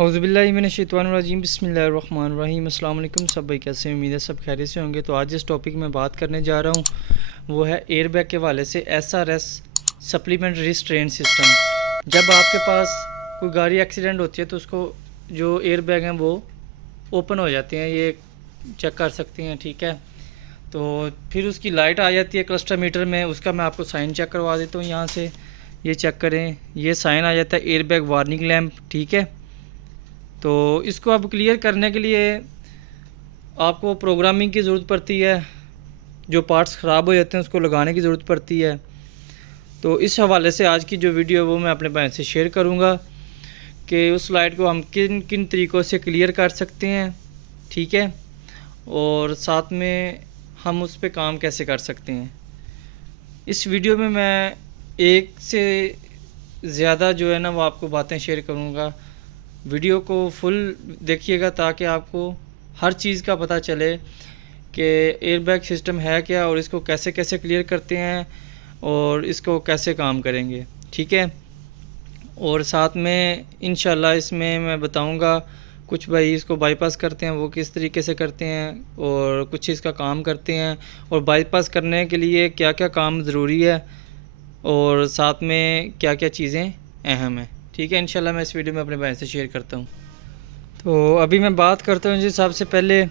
औज़ुबिल्लाहिमिनश्शैतानिर्रजीम बिस्मिल्लाहिर्रहमानिर्रहीम। अस्सलाम वालेकुम सब भाई, कैसे उम्मीद है सब खैरियत से होंगे। तो आज जिस टॉपिक में बात करने जा रहा हूँ वो है एयरबैग के हवाले से SRS सप्लीमेंट्री रिस्ट्रेंट सिस्टम। जब आपके पास कोई गाड़ी एक्सीडेंट होती है तो उसको जो एयरबैग हैं वो ओपन हो जाते हैं, ये चेक कर सकते हैं। ठीक है, तो फिर उसकी लाइट आ जाती है क्लस्टर मीटर में, उसका मैं आपको साइन चेक करवा देता हूँ। यहाँ से ये चेक करें, ये साइन आ जाता है एयरबैग वार्निंग लैम्प। ठीक है, तो इसको अब क्लियर करने के लिए आपको प्रोग्रामिंग की ज़रूरत पड़ती है, जो पार्ट्स ख़राब हो जाते हैं उसको लगाने की ज़रूरत पड़ती है। तो इस हवाले से आज की जो वीडियो है वो मैं अपने भाई से शेयर करूंगा कि उस लाइट को हम किन किन तरीक़ों से क्लियर कर सकते हैं। ठीक है, और साथ में हम उस पर काम कैसे कर सकते हैं। इस वीडियो में मैं एक से ज़्यादा जो है ना वो आपको बातें शेयर करूँगा। वीडियो को फुल देखिएगा ताकि आपको हर चीज़ का पता चले कि एयरबैग सिस्टम है क्या और इसको कैसे कैसे क्लियर करते हैं और इसको कैसे काम करेंगे। ठीक है, और साथ में इंशाल्लाह इसमें मैं बताऊंगा कुछ भाई इसको बाईपास करते हैं वो किस तरीके से करते हैं और कुछ इसका काम करते हैं, और बाईपास करने के लिए क्या क्या काम ज़रूरी है और साथ में क्या क्या चीज़ें अहम हैं। ठीक है, इंशाल्लाह मैं इस वीडियो में अपने भाई से शेयर करता हूँ। तो अभी मैं बात करता हूँ जी। सबसे पहले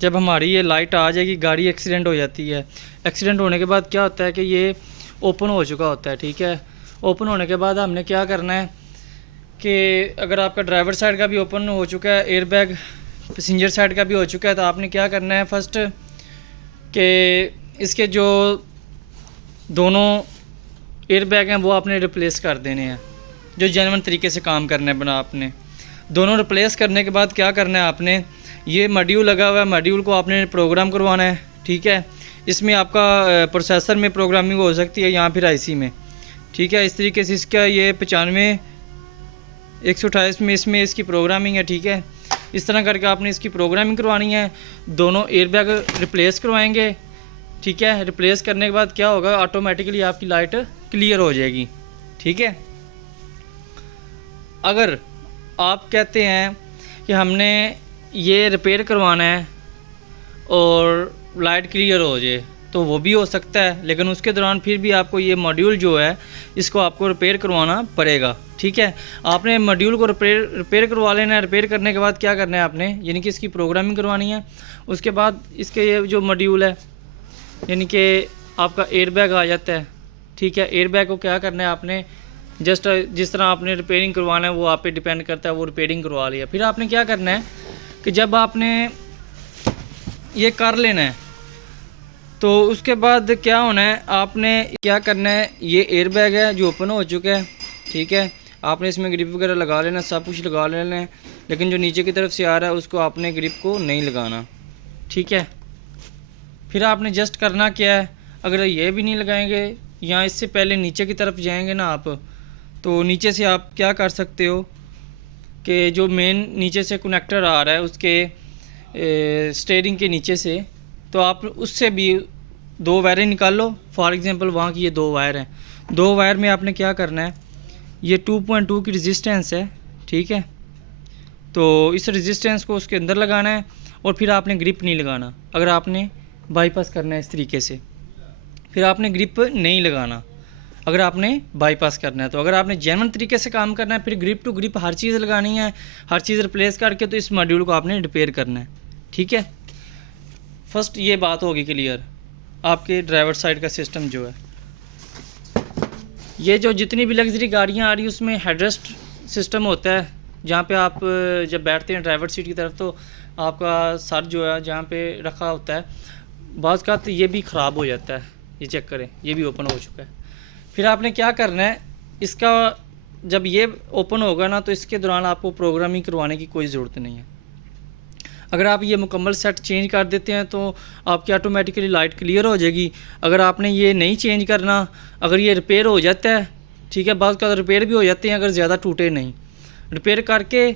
जब हमारी ये लाइट आ जाएगी, गाड़ी एक्सीडेंट हो जाती है। एक्सीडेंट होने के बाद क्या होता है कि ये ओपन हो चुका होता है। ठीक है, ओपन होने के बाद हमने क्या करना है कि अगर आपका ड्राइवर साइड का भी ओपन हो चुका है, एयरबैग पैसेंजर साइड का भी हो चुका है, तो आपने क्या करना है फर्स्ट कि इसके जो दोनों एयरबैग हैं वो आपने रिप्लेस कर देने हैं, जो जेन्युइन तरीके से काम करना है बना। आपने दोनों रिप्लेस करने के बाद क्या करना है, आपने ये मॉड्यूल लगा हुआ है, मॉड्यूल को आपने प्रोग्राम करवाना है। ठीक है, इसमें आपका प्रोसेसर में प्रोग्रामिंग हो सकती है या फिर आईसी में। ठीक है, इस तरीके से इसका ये 95 128 में इसमें इसकी प्रोग्रामिंग है। ठीक है, इस तरह करके आपने इसकी प्रोग्रामिंग करवानी है। दोनों एयरबैग रिप्लेस करवाएंगे। ठीक है, रिप्लेस करने के बाद क्या होगा, ऑटोमेटिकली आपकी लाइट क्लियर हो जाएगी। ठीक है, अगर आप कहते हैं कि हमने ये रिपेयर करवाना है और लाइट क्लियर हो जाए तो वो भी हो सकता है, लेकिन उसके दौरान फिर भी आपको ये मॉड्यूल जो है इसको आपको रिपेयर करवाना पड़ेगा। ठीक है, आपने मॉड्यूल को रिपेयर करवा लेना है। रिपेयर करने के बाद क्या करना है आपने, यानी कि इसकी प्रोग्रामिंग करवानी है। उसके बाद इसके ये जो मॉड्यूल है, यानी कि आपका एयरबैग आ जाता है। ठीक है, एयरबैग को क्या करना है आपने, जस्ट जिस तरह आपने रिपेयरिंग करवाना है वो आप पे डिपेंड करता है, वो रिपेयरिंग करवा लिया। फिर आपने क्या करना है कि जब आपने ये कर लेना है तो उसके बाद क्या होना है, आपने क्या करना है, ये एयरबैग है जो ओपन हो चुका है। ठीक है, आपने इसमें ग्रिप वगैरह लगा लेना, सब कुछ लगा लेना है, लेकिन जो नीचे की तरफ से आ रहा है उसको आपने ग्रिप को नहीं लगाना। ठीक है, फिर आपने जस्ट करना क्या है, अगर ये भी नहीं लगाएंगे या इससे पहले नीचे की तरफ जाएंगे ना आप, तो नीचे से आप क्या कर सकते हो कि जो मेन नीचे से कनेक्टर आ रहा है उसके स्टीयरिंग के नीचे से, तो आप उससे भी 2 वायरें निकाल लो। फॉर एग्जांपल वहाँ की ये 2 वायर हैं, 2 वायर में आपने क्या करना है, ये 2.2 की रेजिस्टेंस है। ठीक है, तो इस रेजिस्टेंस को उसके अंदर लगाना है और फिर आपने ग्रिप नहीं लगाना। अगर आपने बाईपास करना है इस तरीके से, फिर आपने ग्रिप नहीं लगाना अगर आपने बाईपास करना है। तो अगर आपने जेन्युइन तरीके से काम करना है फिर ग्रिप टू ग्रिप हर चीज़ लगानी है, हर चीज़ रिप्लेस करके तो इस मॉड्यूल को आपने रिपेयर करना है। ठीक है, फर्स्ट ये बात होगी क्लियर। आपके ड्राइवर साइड का सिस्टम जो है, ये जो जितनी भी लग्जरी गाड़ियाँ आ रही हैं उसमें हेडरेस्ट सिस्टम होता है, जहाँ पे आप जब बैठते हैं ड्राइवर सीट की तरफ तो आपका सर जो है जहाँ पे रखा होता है, बाज़ का तो ये भी ख़राब हो जाता है। ये चेक करें, ये भी ओपन हो चुका है। फिर आपने क्या करना है, इसका जब ये ओपन होगा ना तो इसके दौरान आपको प्रोग्रामिंग करवाने की कोई ज़रूरत नहीं है। अगर आप ये मुकम्मल सेट चेंज कर देते हैं तो आपकी ऑटोमेटिकली लाइट क्लियर हो जाएगी। अगर आपने ये नहीं चेंज करना, अगर ये रिपेयर हो जाता है, ठीक है, बाज़ का रिपेयर भी हो जाते हैं अगर ज़्यादा टूटे नहीं, रिपेयर करके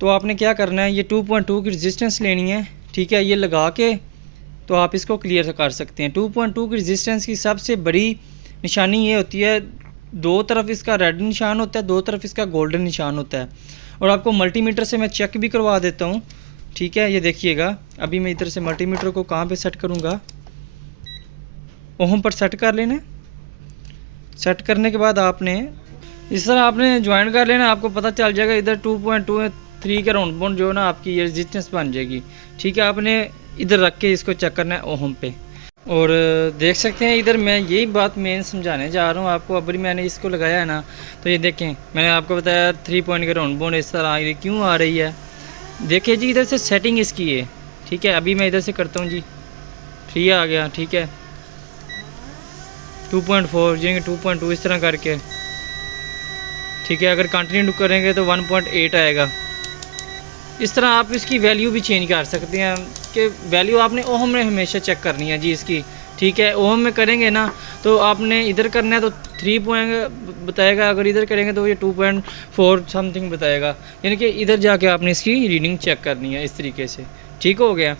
तो आपने क्या करना है, ये 2.2 की रेजिस्टेंस लेनी है। ठीक है, ये लगा के तो आप इसको क्लियर कर सकते हैं। 2.2 की रेजिस्टेंस की सबसे बड़ी निशानी ये होती है दो तरफ इसका रेड निशान होता है, दो तरफ इसका गोल्डन निशान होता है। और आपको मल्टीमीटर से मैं चेक भी करवा देता हूँ, ठीक है। ये देखिएगा, अभी मैं इधर से मल्टीमीटर को कहाँ पे सेट करूँगा, ओहम पर सेट कर लेना। सेट करने के बाद आपने इस तरह आपने ज्वाइन कर लेना, आपको पता चल जाएगा इधर 2.23 के राउंड बाउंड जो है ना आपकी ये रेजिस्टेंस बन जाएगी, ठीक है। आपने इधर रख के इसको चेक करना है ओहम पे। और देख सकते हैं इधर मैं यही बात मेन समझाने जा रहा हूँ आपको। अभी मैंने इसको लगाया है ना, तो ये देखें मैंने आपको बताया 3 पॉइंट के राउंड बाउंड इस तरह ये क्यों आ रही है। देखिए जी इधर से सेटिंग इसकी है, ठीक है। अभी मैं इधर से करता हूँ जी, 3 आ गया, ठीक है। 2.4 यानी 2.2 इस तरह करके, ठीक है। अगर कंटिन्यू करेंगे तो 1.8 आएगा। इस तरह आप इसकी वैल्यू भी चेंज कर सकते हैं कि वैल्यू आपने ओहम में हमेशा चेक करनी है जी इसकी, ठीक है। ओहम में करेंगे ना तो आपने इधर करना है तो 3 पॉइंट बताएगा, अगर इधर करेंगे तो ये 2.4 समथिंग बताएगा, यानी कि इधर जाके आपने इसकी रीडिंग चेक करनी है इस तरीके से, ठीक हो गया।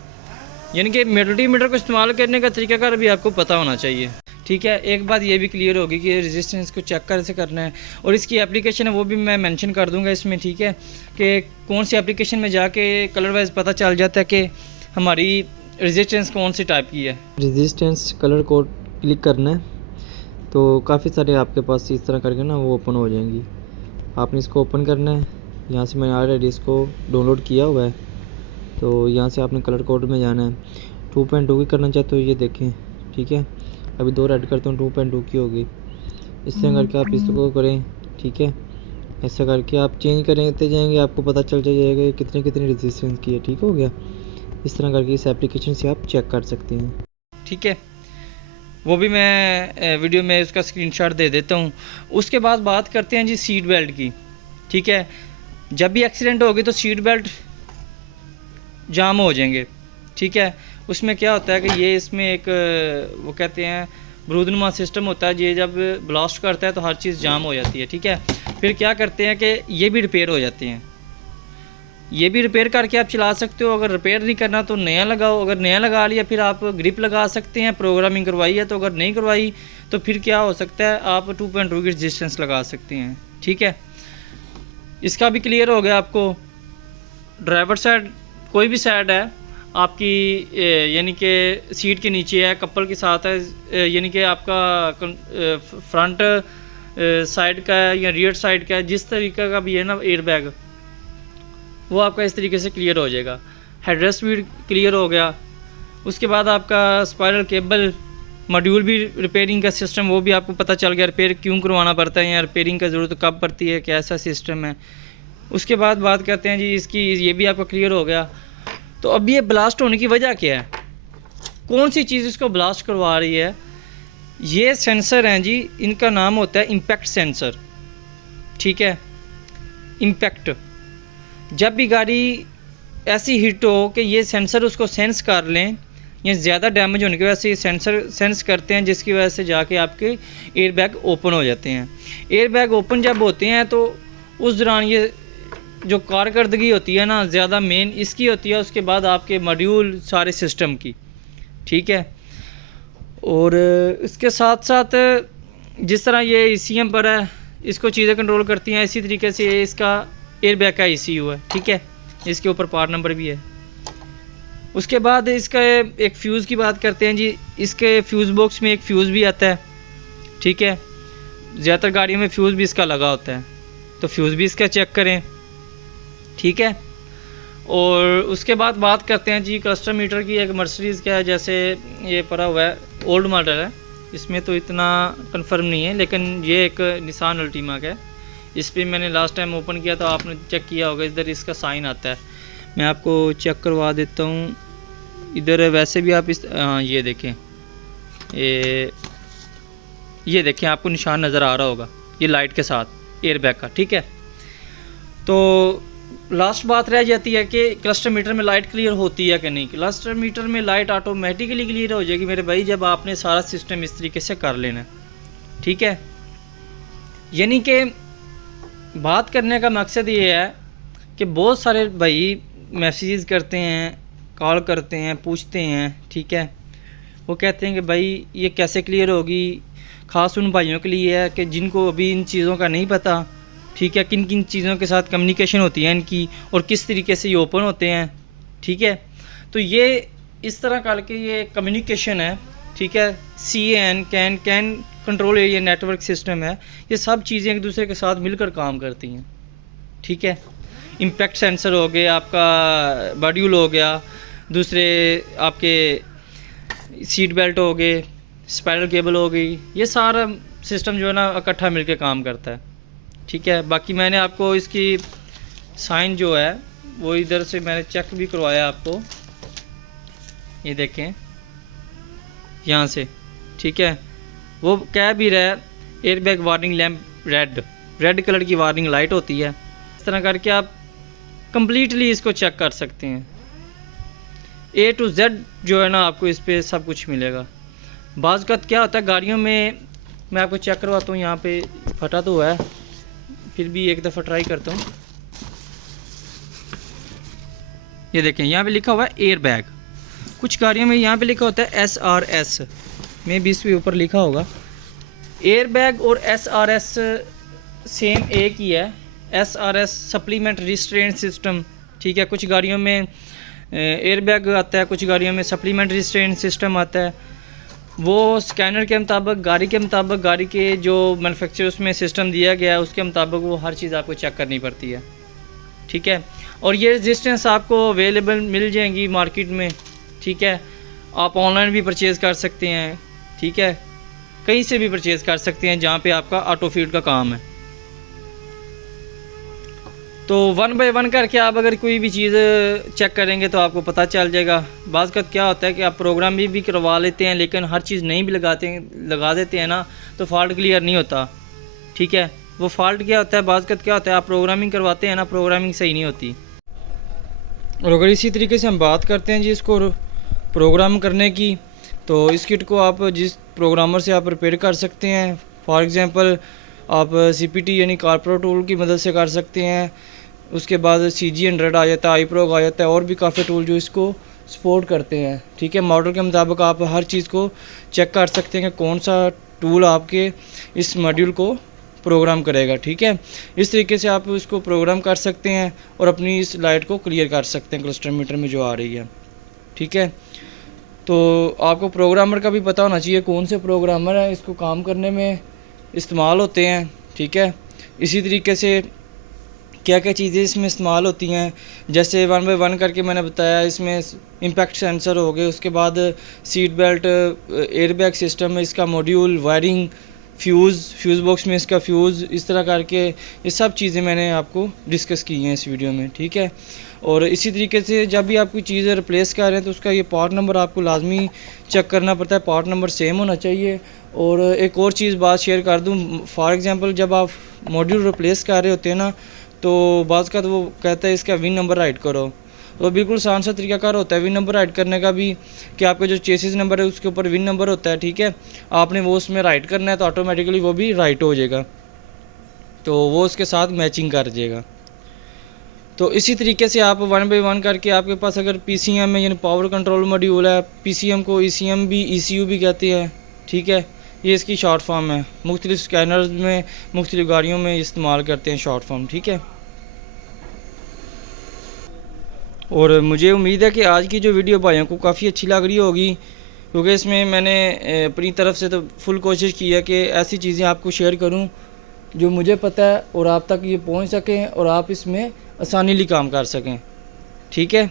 यानी कि मल्टीमीटर को इस्तेमाल करने का तरीकाकार भी आपको पता होना चाहिए, ठीक है। एक बात ये भी क्लियर होगी कि रेजिस्टेंस को चेक कैसे करना है, और इसकी एप्लीकेशन है वो भी मैं मेंशन कर दूंगा इसमें, ठीक है। कि कौन सी एप्लीकेशन में जाके कलर वाइज पता चल जाता है कि हमारी रेजिस्टेंस कौन सी टाइप की है। रेजिस्टेंस कलर कोड क्लिक करना है तो काफ़ी सारे आपके पास इस तरह करके ना वो ओपन हो जाएंगी। आपने इसको ओपन करना है, यहाँ से मैंने ऑलरेडी इसको डाउनलोड किया हुआ है, तो यहाँ से आपने कलर कोड में जाना है। 2.2 की करना चाहते हो ये देखें, ठीक है। अभी 2 ऐड करता हूँ, 2.2 की होगी। इस तरह करके आप इसको करें, ठीक है। ऐसा करके आप चेंज करते जाएंगे, आपको पता चल जाएगा कितनी कितनी रेजिस्टेंस की है, ठीक हो गया। इस तरह करके इस एप्लीकेशन से आप चेक कर सकते हैं, ठीक है। वो भी मैं वीडियो में उसका स्क्रीनशॉट दे देता हूँ। उसके बाद बात करते हैं जी सीट बेल्ट की, ठीक है। जब भी एक्सीडेंट होगी तो सीट बेल्ट जाम हो जाएंगे, ठीक है। उसमें क्या होता है कि ये इसमें एक वो कहते हैं बरूदनुमा सिस्टम होता है, ये जब ब्लास्ट करता है तो हर चीज़ जाम हो जाती है, ठीक है। फिर क्या करते हैं कि ये भी रिपेयर हो जाते हैं, ये भी रिपेयर करके आप चला सकते हो। अगर रिपेयर नहीं करना तो नया लगाओ, अगर नया लगा लिया फिर आप ग्रिप लगा सकते हैं, प्रोग्रामिंग करवाई है तो। अगर नहीं करवाई तो फिर क्या हो सकता है, आप 2.2 की रेजिस्टेंस लगा सकते हैं, ठीक है। इसका भी क्लियर हो गया आपको। ड्राइवर साइड कोई भी साइड है आपकी, यानी कि सीट के नीचे है, कपल के साथ है, यानी कि आपका फ्रंट साइड का है या रियर साइड का है, जिस तरीके का भी है ना एयर बैग, वो आपका इस तरीके से क्लियर हो जाएगा। हेडरेस्ट भी क्लियर हो गया। उसके बाद आपका स्पाइरल केबल मॉड्यूल भी रिपेयरिंग का सिस्टम, वो भी आपको पता चल गया रिपेयर क्यों करवाना पड़ता है या रिपेयरिंग का ज़रूरत कब पड़ती है, कैसा सिस्टम है। उसके बाद बात करते हैं जी इसकी, ये भी आपका क्लियर हो गया। तो अब ये ब्लास्ट होने की वजह क्या है, कौन सी चीज़ इसको ब्लास्ट करवा रही है। ये सेंसर हैं जी, इनका नाम होता है इम्पैक्ट सेंसर, ठीक है। इम्पैक्ट, जब भी गाड़ी ऐसी हिट हो कि ये सेंसर उसको सेंस कर लें या ज़्यादा डैमेज होने की वजह से ये सेंसर सेंस करते हैं, जिसकी वजह से जाके आपके एयर बैग ओपन हो जाते हैं। एयर बैग ओपन जब होते हैं तो उस दौरान ये जो कारकर्दगी होती है ना ज़्यादा मेन इसकी होती है, उसके बाद आपके मॉड्यूल सारे सिस्टम की, ठीक है। और इसके साथ साथ जिस तरह ये ECM पर है, इसको चीज़ें कंट्रोल करती हैं, इसी तरीके से ये इसका एयर बैग का ECU है, ठीक है। इसके ऊपर पार्ट नंबर भी है। उसके बाद इसका एक फ्यूज़ की बात करते हैं जी। इसके फ्यूज़ बॉक्स में एक फ्यूज़ भी आता है, ठीक है। ज़्यादातर गाड़ियों में फ्यूज़ भी इसका लगा होता है, तो फ्यूज़ भी इसका चेक करें, ठीक है। और उसके बाद बात करते हैं जी क्लस्टर मीटर की। एक मर्सिडीज़ का है, जैसे ये पड़ा हुआ है, ओल्ड मॉडल है, इसमें तो इतना कंफर्म नहीं है, लेकिन ये एक निसान अल्टीमा का है। इस पर मैंने लास्ट टाइम ओपन किया तो आपने चेक किया होगा, इधर इसका साइन आता है। मैं आपको चेक करवा देता हूँ इधर। वैसे भी आप इस ये देखें, ये देखें, आपको निशान नज़र आ रहा होगा, ये लाइट के साथ एयर बैग का, ठीक है। तो लास्ट बात रह जाती है कि क्लस्टर मीटर में लाइट क्लियर होती है कि नहीं। क्लस्टर मीटर में लाइट ऑटोमेटिकली क्लियर हो जाएगी मेरे भाई, जब आपने सारा सिस्टम इस तरीके से कर लेना, ठीक है। यानी कि बात करने का मकसद ये है कि बहुत सारे भाई मैसेजेस करते हैं, कॉल करते हैं, पूछते हैं, ठीक है। वो कहते हैं कि भाई ये कैसे क्लियर होगी, ख़ास उन भाइयों के लिए है कि जिनको अभी इन चीज़ों का नहीं पता, ठीक है, किन किन चीज़ों के साथ कम्युनिकेशन होती है इनकी और किस तरीके से ये ओपन होते हैं, ठीक है। तो ये इस तरह करके ये कम्युनिकेशन है, ठीक है। CAN can control area network system है, ये सब चीज़ें एक दूसरे के साथ मिलकर काम करती हैं, ठीक है। इम्पैक्ट सेंसर हो गया, आपका मॉड्यूल हो गया, दूसरे आपके सीट बेल्ट हो गए, स्पाइरल केबल हो गई, ये सारा सिस्टम जो है ना इकट्ठा मिलकर काम करता है, ठीक है। बाकी मैंने आपको इसकी साइन जो है वो इधर से मैंने चेक भी करवाया आपको, ये देखें यहाँ से, ठीक है। वो कह भी रहा है airbag warning lamp red colour की वार्निंग लाइट होती है। इस तरह करके आप कंप्लीटली इसको चेक कर सकते हैं, A to Z जो है ना आपको इस पर सब कुछ मिलेगा। बाज़ का क्या होता है गाड़ियों में, मैं आपको चेक करवाता हूँ, यहाँ पे फटा तो है, फिर भी एक दफ़ा ट्राई करता हूँ। ये देखें यहाँ पे लिखा हुआ है एयर बैग, कुछ गाड़ियों में यहाँ पे लिखा होता है SRS, में भी इस पे ऊपर लिखा होगा। एयर बैग और SRS सेम एक ही है। SRS सप्लीमेंट रिस्ट्रेंट सिस्टम, ठीक है। कुछ गाड़ियों में एयर बैग आता है, कुछ गाड़ियों में सप्लीमेंट रिस्ट्रेंट सिस्टम आता है। वो स्कैनर के मुताबिक, गाड़ी के मुताबिक, गाड़ी के जो मैन्युफैक्चर उसमें सिस्टम दिया गया है उसके मुताबिक वो हर चीज़ आपको चेक करनी पड़ती है, ठीक है। और ये रेजिस्टेंस आपको अवेलेबल मिल जाएंगी मार्केट में, ठीक है। आप ऑनलाइन भी परचेज़ कर सकते हैं, ठीक है, कहीं से भी परचेज़ कर सकते हैं जहाँ पे आपका ऑटो फीड का काम है। तो 1 बाय 1 करके आप अगर कोई भी चीज़ चेक करेंगे तो आपको पता चल जाएगा। बाज़ का क्या होता है कि आप प्रोग्राम भी करवा लेते हैं लेकिन हर चीज़ नहीं भी लगा देते हैं ना, तो फॉल्ट क्लियर नहीं होता, ठीक है। वो फॉल्ट क्या होता है, बाज़ का क्या होता है, आप प्रोग्रामिंग करवाते हैं ना, प्रोग्रामिंग सही नहीं होती। और अगर इसी तरीके से हम बात करते हैं जी इसको प्रोग्राम करने की, तो इस किट को आप जिस प्रोग्रामर से आप रिपेयर कर सकते हैं। फॉर एग्ज़ाम्पल आप CPT यानी कारप्रो टूल की मदद से कर सकते हैं। उसके बाद CG100 आ जाता है, iProg आ जाता है, और भी काफ़ी टूल जो इसको सपोर्ट करते हैं, ठीक है। मॉडल के मुताबिक आप हर चीज़ को चेक कर सकते हैं कि कौन सा टूल आपके इस मॉड्यूल को प्रोग्राम करेगा, ठीक है। इस तरीके से आप इसको प्रोग्राम कर सकते हैं और अपनी इस लाइट को क्लियर कर सकते हैं क्लस्टर मीटर में जो आ रही है, ठीक है। तो आपको प्रोग्रामर का भी पता होना चाहिए कौन से प्रोग्रामर हैं इसको काम करने में इस्तेमाल होते हैं, ठीक है। इसी तरीके से क्या क्या चीज़ें इसमें इस्तेमाल होती हैं, जैसे 1 बाय 1 करके मैंने बताया, इसमें इम्पैक्ट सेंसर हो गए, उसके बाद सीट बेल्ट, एयरबैग सिस्टम, इसका मॉड्यूल, वायरिंग, फ्यूज़ बॉक्स में इसका फ्यूज़, इस तरह करके ये सब चीज़ें मैंने आपको डिस्कस की हैं इस वीडियो में, ठीक है। और इसी तरीके से जब भी आप कोई चीज़ रिप्लेस कर रहे हैं तो उसका ये पार्ट नंबर आपको लाजमी चेक करना पड़ता है, पार्ट नंबर सेम होना चाहिए। और एक और चीज़ बात शेयर कर दूँ, फॉर एग्ज़ाम्पल जब आप मॉड्यूल रिप्लेस कर रहे होते हैं ना, तो बाज़ का तो वो कहता है इसका विन नंबर राइट करो, तो बिल्कुल आसान सा तरीकाकार होता है विन नंबर राइट करने का भी, कि आपका जो चेसिस नंबर है उसके ऊपर विन नंबर होता है, ठीक है। आपने वो उसमें राइट करना है तो ऑटोमेटिकली वो भी राइट हो जाएगा, तो वो उसके साथ मैचिंग कर जाएगा। तो इसी तरीके से आप 1 बाय 1 करके, आपके पास अगर PCM है यानी पावर कंट्रोल मॉड्यूल है, PCM को ECM भी ECU भी कहते हैं, ठीक है, ये इसकी शॉर्ट फॉर्म है। मुख्तलिफ स्कैनर्स में, मुख्तलिफ गाड़ियों में इस्तेमाल करते हैं शॉर्ट फॉर्म, ठीक है। और मुझे उम्मीद है कि आज की जो वीडियो भाइयों को काफ़ी अच्छी लग रही होगी, क्योंकि इसमें मैंने अपनी तरफ से तो फुल कोशिश की है कि ऐसी चीज़ें आपको शेयर करूं जो मुझे पता है और आप तक ये पहुंच सकें और आप इसमें आसानीली काम कर सकें, ठीक है।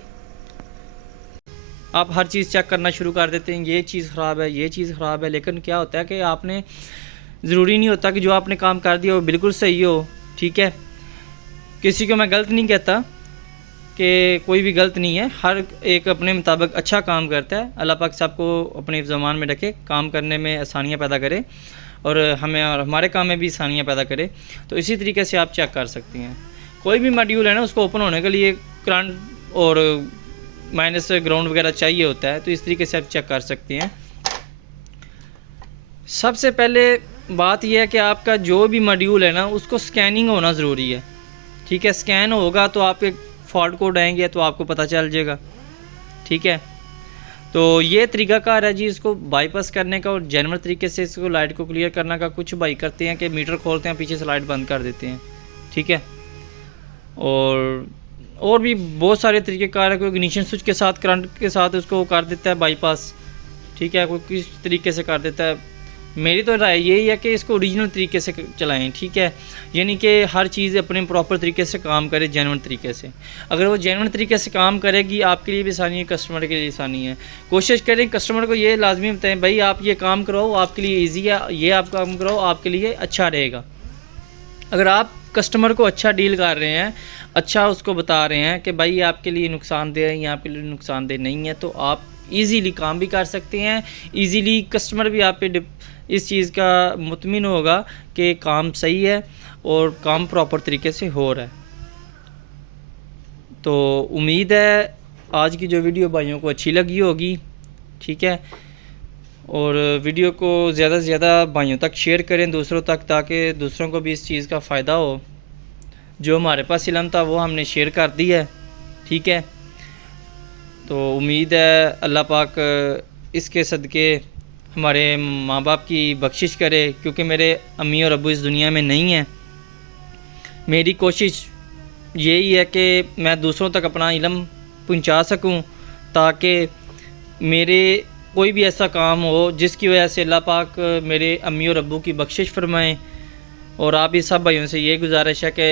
आप हर चीज़ चेक करना शुरू कर देते हैं, ये चीज़ ख़राब है, ये चीज़ ख़राब है, लेकिन क्या होता है कि आपने, ज़रूरी नहीं होता कि जो आपने काम कर दिया वो बिल्कुल सही हो, ठीक है। किसी को मैं गलत नहीं कहता कि कोई भी गलत नहीं है, हर एक अपने मुताबिक अच्छा काम करता है। अल्लाह पाक सबको अपने ज़मान में रखे, काम करने में आसानियाँ पैदा करे और हमें और हमारे काम में भी आसानियाँ पैदा करे। तो इसी तरीके से आप चेक कर सकती हैं। कोई भी मॉड्यूल है ना, उसको ओपन होने के लिए करंट और माइनस ग्राउंड वगैरह चाहिए होता है, तो इस तरीके से आप चेक कर सकते हैं। सबसे पहले बात यह है कि आपका जो भी मॉड्यूल है ना, उसको स्कैनिंग होना ज़रूरी है, ठीक है। स्कैन होगा तो आपके फॉल्ट कोड आएंगे तो आपको पता चल जाएगा, ठीक है। तो ये तरीकाकार है जी इसको बाईपास करने का। और जेन्युइन तरीके से इसको लाइट को क्लियर करने का। कुछ भाई करते हैं कि मीटर खोलते हैं, पीछे से लाइट बंद कर देते हैं, ठीक है। और भी बहुत सारे तरीक़ेकार है। कोई इग्निशन स्विच के साथ करंट के साथ उसको कर देता है बाईपास, ठीक है। कोई किस तरीके से कर देता है। मेरी तो राय यही है कि इसको ओरिजिनल तरीके से चलाएं, ठीक है। यानी कि हर चीज़ अपने प्रॉपर तरीके से काम करे, जेन्युइन तरीके से। अगर वो जेन्युइन तरीके से काम करेगी, आपके लिए भी आसानी है, कस्टमर के लिए आसानी है। कोशिश करें कस्टमर को ये लाजमी बताएं, भाई आप ये काम कराओ, आपके लिए ईजी है, ये आप काम कराओ, आपके लिए अच्छा रहेगा। अगर आप कस्टमर को अच्छा डील कर रहे हैं, अच्छा उसको बता रहे हैं कि भाई आपके लिए नुकसानदेह है या आपके लिए नुकसानदेह नहीं है, तो आप इजीली काम भी कर सकते हैं। इजीली कस्टमर भी आप पे इस चीज़ का मुतमिन होगा कि काम सही है और काम प्रॉपर तरीके से हो रहा है। तो उम्मीद है आज की जो वीडियो भाइयों को अच्छी लगी होगी, ठीक है। और वीडियो को ज़्यादा से ज़्यादा भाइयों तक शेयर करें, दूसरों तक, ताकि दूसरों को भी इस चीज़ का फ़ायदा हो। जो हमारे पास इल्म था वो हमने शेयर कर दिया है, ठीक है। तो उम्मीद है अल्लाह पाक इसके सदक़े हमारे माँ बाप की बख्शिश करे, क्योंकि मेरे अम्मी और अब्बू इस दुनिया में नहीं हैं। मेरी कोशिश यही है कि मैं दूसरों तक अपना इल्म पहुंचा सकूं, ताकि मेरे कोई भी ऐसा काम हो जिसकी वजह से अल्लाह पाक मेरे अम्मी और अब्बू की बख्शिश फरमाएं। और आप ही सब भाइयों से ये गुजारिश है कि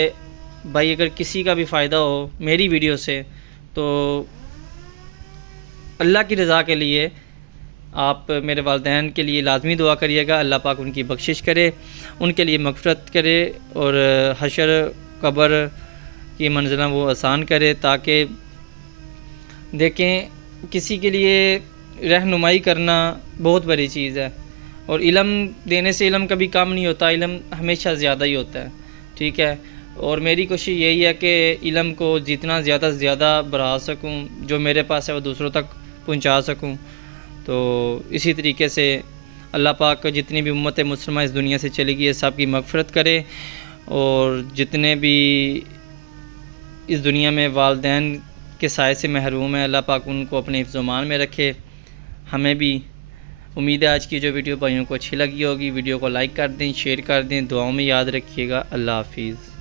भाई अगर किसी का भी फ़ायदा हो मेरी वीडियो से, तो अल्लाह की रज़ा के लिए आप मेरे वालिदैन के लिए लाजमी दुआ करिएगा। अल्लाह पाक उनकी बख्शिश करे, उनके लिए मग़फ़िरत करे और हशर कब्र की मंज़िलें वो आसान करे। ताकि देखें, किसी के लिए रहनुमाई करना बहुत बड़ी चीज़ है, और इल्म देने से इल्म कभी कम नहीं होता, इल्म हमेशा ज़्यादा ही होता है, ठीक है। और मेरी कोशिश यही है कि इल्म को जितना ज़्यादा से ज़्यादा बढ़ा सकूं, जो मेरे पास है वो दूसरों तक पहुंचा सकूं। तो इसी तरीके से अल्लाह पाक जितनी भी उम्मत मुस्लिमा इस दुनिया से चली गई है सब की मग़फ़िरत करे, और जितने भी इस दुनिया में वालिदैन के साए से महरूम है, अल्लाह पाक उनको अपने हिफ्ज़-ओ-मान में रखे, हमें भी। उम्मीद है आज की जो वीडियो भाइयों को अच्छी लगी होगी। वीडियो को लाइक कर दें, शेयर कर दें, दुआओं में याद रखिएगा। अल्लाह हाफ़िज़।